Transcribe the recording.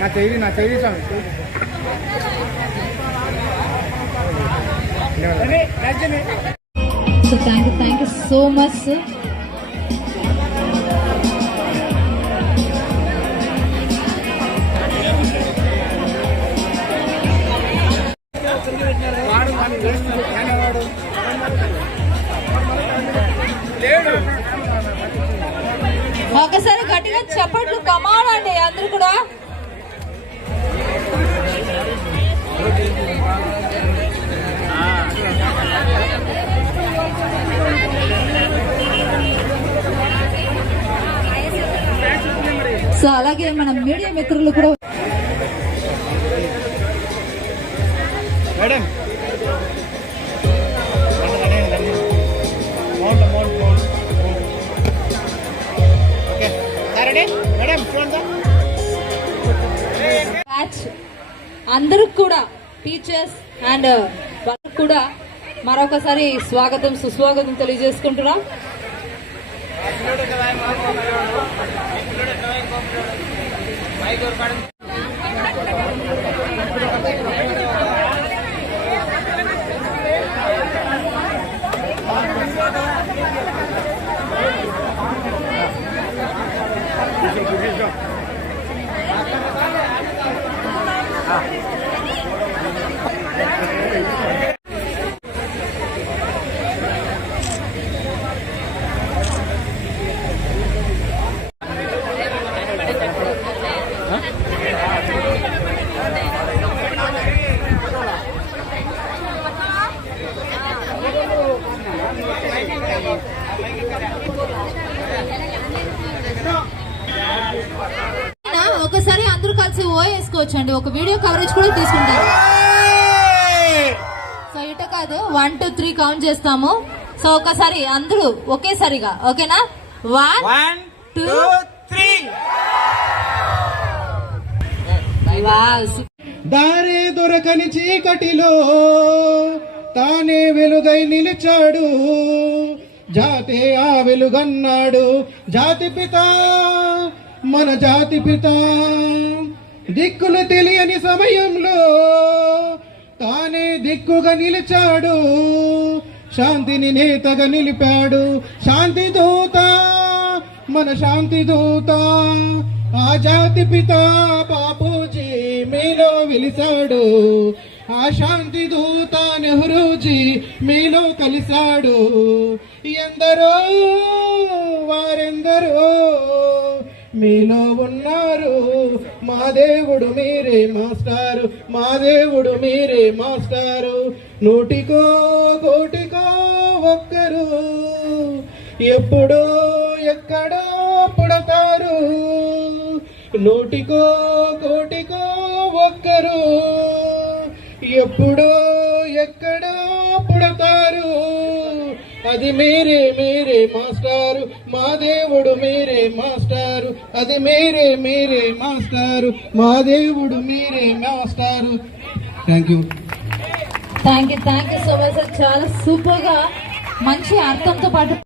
నా చెయ్యి స్వామి. So thank you so much sir. ఒకసారి గట్టిగా చప్పట్లు కమాడండి అందరూ కూడా. సో అలాగే మన మీడియా మిత్రులు కూడా మేడం అందరూ కూడా టీచర్స్ అండ్ వాళ్ళకు కూడా మరొకసారి స్వాగతం సుస్వాగతం తెలియజేసుకుంటున్నాం. ఒకసారి అందరూ కలిసి ఓ వేసుకోవచ్చండి. ఒక వీడియో కవరేజ్ కూడా తీసుకుంటారు. సో ఇట కాదు 1 2 3 కౌంట్ చేస్తాము. సో ఒకసారి అందరూ ఒకేసారిగా, ఓకేనా? 1 2 3. దారే దొరకని చీకటిలో తానే వెలుగై నిలిచాడు, జాతే ఆ వెలుగన్నాడు. జాతి పిత మన జాతి పిత దిక్కులు తెలియని సమయంలో తానే దిక్కుగా నిలిచాడు, శాంతిని నేతగా నిలిపాడు. శాంతి దూత మన శాంతి దూత ఆ జాతి పిత బాపూజీ మీలో వెలిసాడు. ఆ శాంతి దూత నెహ్రూజీ మీలో కలిశాడు. ఎందరో వారెందరో మీలో ఉన్నారు. మా దేవుడు మీరే మాస్టారు, మా దేవుడు మీరే మాస్టారు. నూటికో కోటికో ఒక్కరు ఎప్పుడో ఎక్కడో పుడతారు. నూటికో కోటికో ఒక్కరు ఎప్పుడో ఎక్కడో పుడతారు. అది మీరే మీరే మాస్టారు, మా దేవుడు మీరే మాస్టారు. అది మీరే మీరే మాస్టారు, మా దేవుడు మీరే మాస్టారు. Thank you so much sir. చాలా సూపర్ గా మంచి అర్థంతో పాటు